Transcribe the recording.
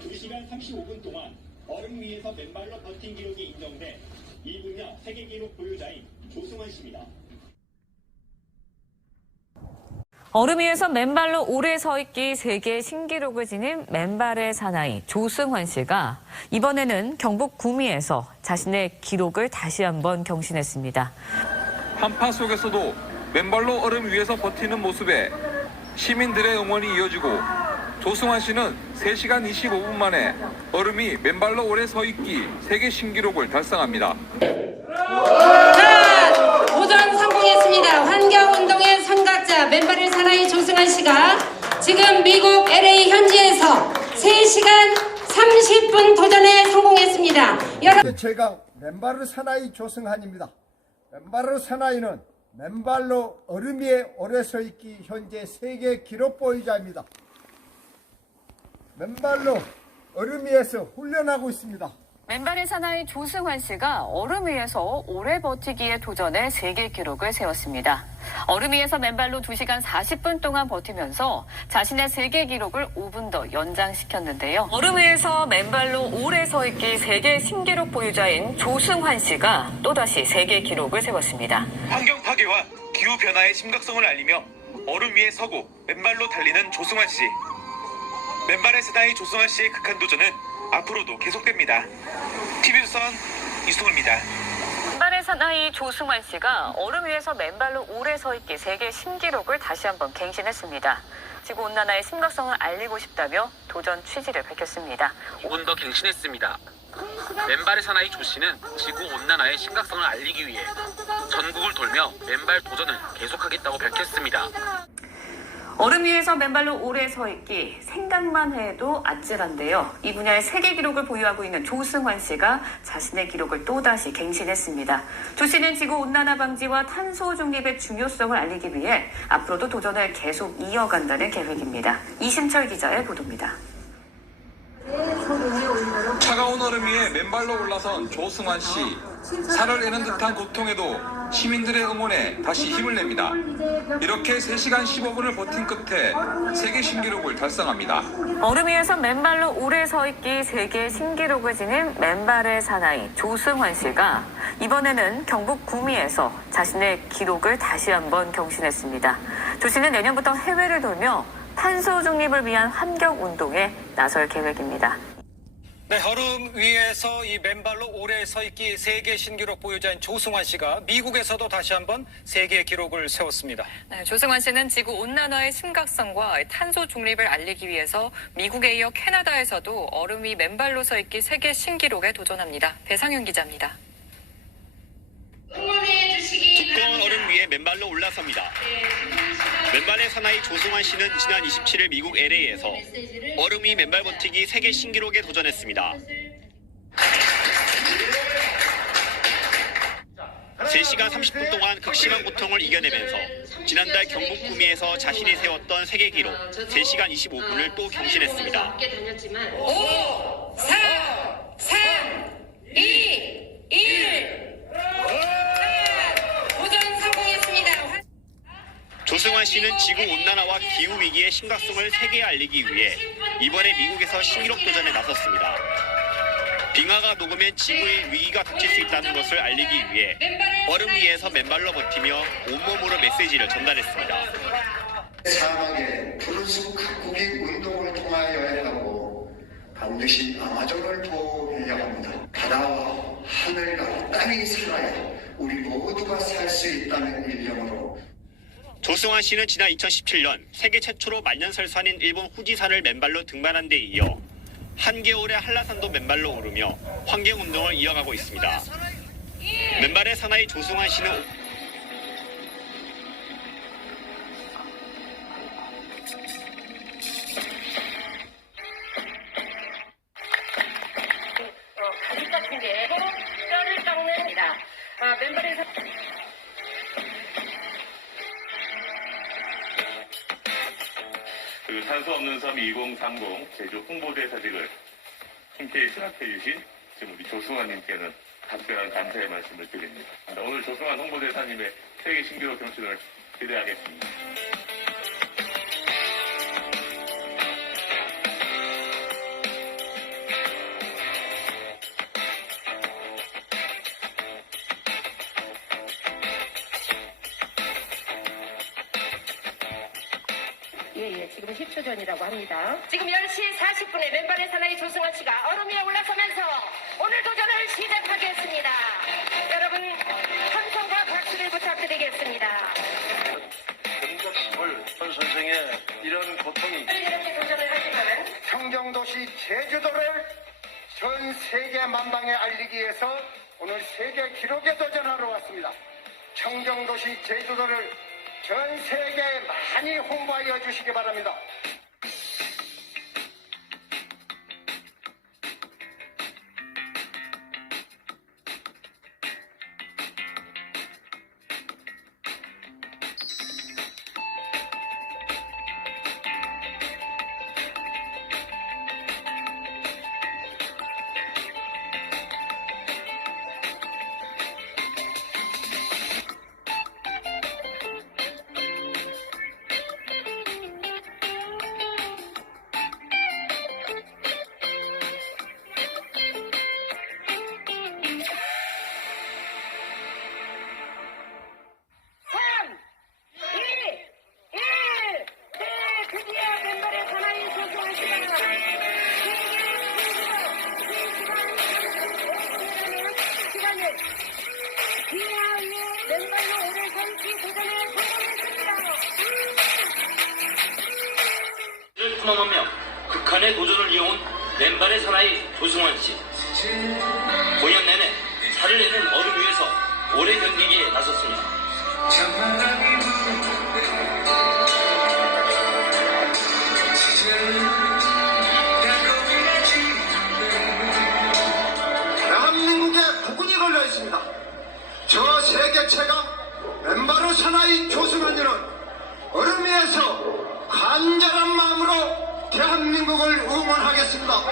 2시간 35분 동안 얼음 위에서 맨발로 버틴 기록이 인정돼 이 분야 세계 기록 보유자인 조승환 씨입니다. 얼음 위에서 맨발로 오래 서 있기 세계 신기록을 지닌 맨발의 사나이 조승환 씨가 이번에는 경북 구미에서 자신의 기록을 다시 한번 경신했습니다. 한파 속에서도 맨발로 얼음 위에서 버티는 모습에 시민들의 응원이 이어지고 조승환 씨는 3시간 25분 만에 얼음이 맨발로 오래 서 있기 세계 신기록을 달성합니다. 자, 도전 성공했습니다. 환경운동의 선각자 맨발의 사나이 조승환 씨가 지금 미국 LA 현지에서 3시간 30분 도전에 성공했습니다. 여러분 제가 맨발로 사나이 조승환입니다. 맨발로 사나이는 맨발로 얼음 위에 오래 서 있기 현재 세계 기록 보유자입니다. 맨발로 얼음 위에서 훈련하고 있습니다. 맨발의 사나이 조승환 씨가 얼음 위에서 오래 버티기에 도전해 세계 기록을 세웠습니다. 얼음 위에서 맨발로 2시간 40분 동안 버티면서 자신의 세계 기록을 5분 더 연장시켰는데요. 얼음 위에서 맨발로 오래 서 있기 세계 신기록 보유자인 조승환 씨가 또다시 세계 기록을 세웠습니다. 환경 파괴와 기후 변화의 심각성을 알리며 얼음 위에 서고 맨발로 달리는 조승환 씨. 맨발의 세다이 조승환 씨의 극한 도전은 앞으로도 계속됩니다. TV조선 이승우입니다. 맨발의 사나이 조승환 씨가 얼음 위에서 맨발로 오래 서 있기 세계 신기록을 다시 한번 갱신했습니다. 지구 온난화의 심각성을 알리고 싶다며 도전 취지를 밝혔습니다. 5분 더 갱신했습니다. 맨발의 사나이 조 씨는 지구 온난화의 심각성을 알리기 위해 전국을 돌며 맨발 도전을 계속하겠다고 밝혔습니다. 얼음 위에서 맨발로 오래 서 있기 생각만 해도 아찔한데요. 이 분야의 세계 기록을 보유하고 있는 조승환 씨가 자신의 기록을 또다시 갱신했습니다. 조 씨는 지구 온난화 방지와 탄소 중립의 중요성을 알리기 위해 앞으로도 도전을 계속 이어간다는 계획입니다. 이심철 기자의 보도입니다. 차가운 얼음 위에 맨발로 올라선 조승환 씨. 살을 애는 듯한 고통에도 시민들의 응원에 다시 힘을 냅니다. 이렇게 3시간 15분을 버틴 끝에 세계 신기록을 달성합니다. 얼음 위에서 맨발로 오래 서 있기 세계 신기록을 지닌 맨발의 사나이 조승환 씨가 이번에는 경북 구미에서 자신의 기록을 다시 한번 경신했습니다. 조 씨는 내년부터 해외를 돌며 탄소 중립을 위한 환경 운동에 나설 계획입니다. 네, 얼음 위에서 이 맨발로 오래 서 있기 세계 신기록 보유자인 조승환 씨가 미국에서도 다시 한번 세계 기록을 세웠습니다. 네, 조승환 씨는 지구 온난화의 심각성과 탄소 중립을 알리기 위해서 미국에 이어 캐나다에서도 얼음 위 맨발로 서 있기 세계 신기록에 도전합니다. 배상윤 기자입니다. 두꺼운 얼음 위에 맨발로 올라섭니다. 맨발의 사나이 조승환 씨는 지난 27일 미국 LA에서 얼음 위 맨발 버티기 세계 신기록에 도전했습니다. 3시간 30분 동안 극심한 고통을 이겨내면서 지난달 경북 구미에서 자신이 세웠던 세계 기록 3시간 25분을 또 경신했습니다. 5, 4, 3, 2, 1. 도전 성공했습니다. 조승환 씨는 지구 온난화와 기후 위기의 심각성을 세계에 알리기 위해 이번에 미국에서 신기록 도전에 나섰습니다. 빙하가 녹으면 지구의 위기가 닥칠 수 있다는 것을 알리기 위해 얼음 위에서 맨발로 버티며 온몸으로 메시지를 전달했습니다. 사막의 푸른 숲 가꾸기 운동을 통하여야 하고 반드시 아마존을 보호해야 합니다. 바다와 하늘과 땅이 살아야 우리 모두가 살 수 있다는 일념으로 조승환 씨는 지난 2017년 세계 최초로 만년설산인 일본 후지산을 맨발로 등반한 데 이어 한겨울에 한라산도 맨발로 오르며 환경운동을 이어가고 있습니다. 맨발의 사나이 조승환 씨는 가죽 같은 게 뼈를 깎는다. 아, 맨발에서 탄소 없는 섬 2030 제주 홍보대사직을 힘께 수락해 주신 지금 우리 조승환님께는 각별한 감사의 말씀을 드립니다. 오늘 조승환 홍보대사님의 세계 신기록 경신을 기대하겠습니다. 10초 전이라고 합니다. 지금 10시 40분에 맨발의 사나이 조승환 씨가 얼음 위에 올라서면서 오늘 도전을 시작하겠습니다. 여러분 함성과 박수를 부탁드리겠습니다. 전 선생의 이런 고통이 이렇게 도전을 하지만 청정도시 제주도를 전 세계 만방에 알리기 위해서 오늘 세계 기록에 도전하러 왔습니다. 청정도시 제주도를 전 세계에 많이 홍보하여 주시기 바랍니다. 시간을 기하에 맨발로 오래 선기 도전에 성공했습니다. 를 탐험하며 극한의 도전을 이어온 맨발의 사나이 조승환 씨. 공연 내내 살을 내는 얼음 위에서 오래 견디기에 나섰습니다. 위에서 간절한 마음으로 대한민국을 응원하겠습니다.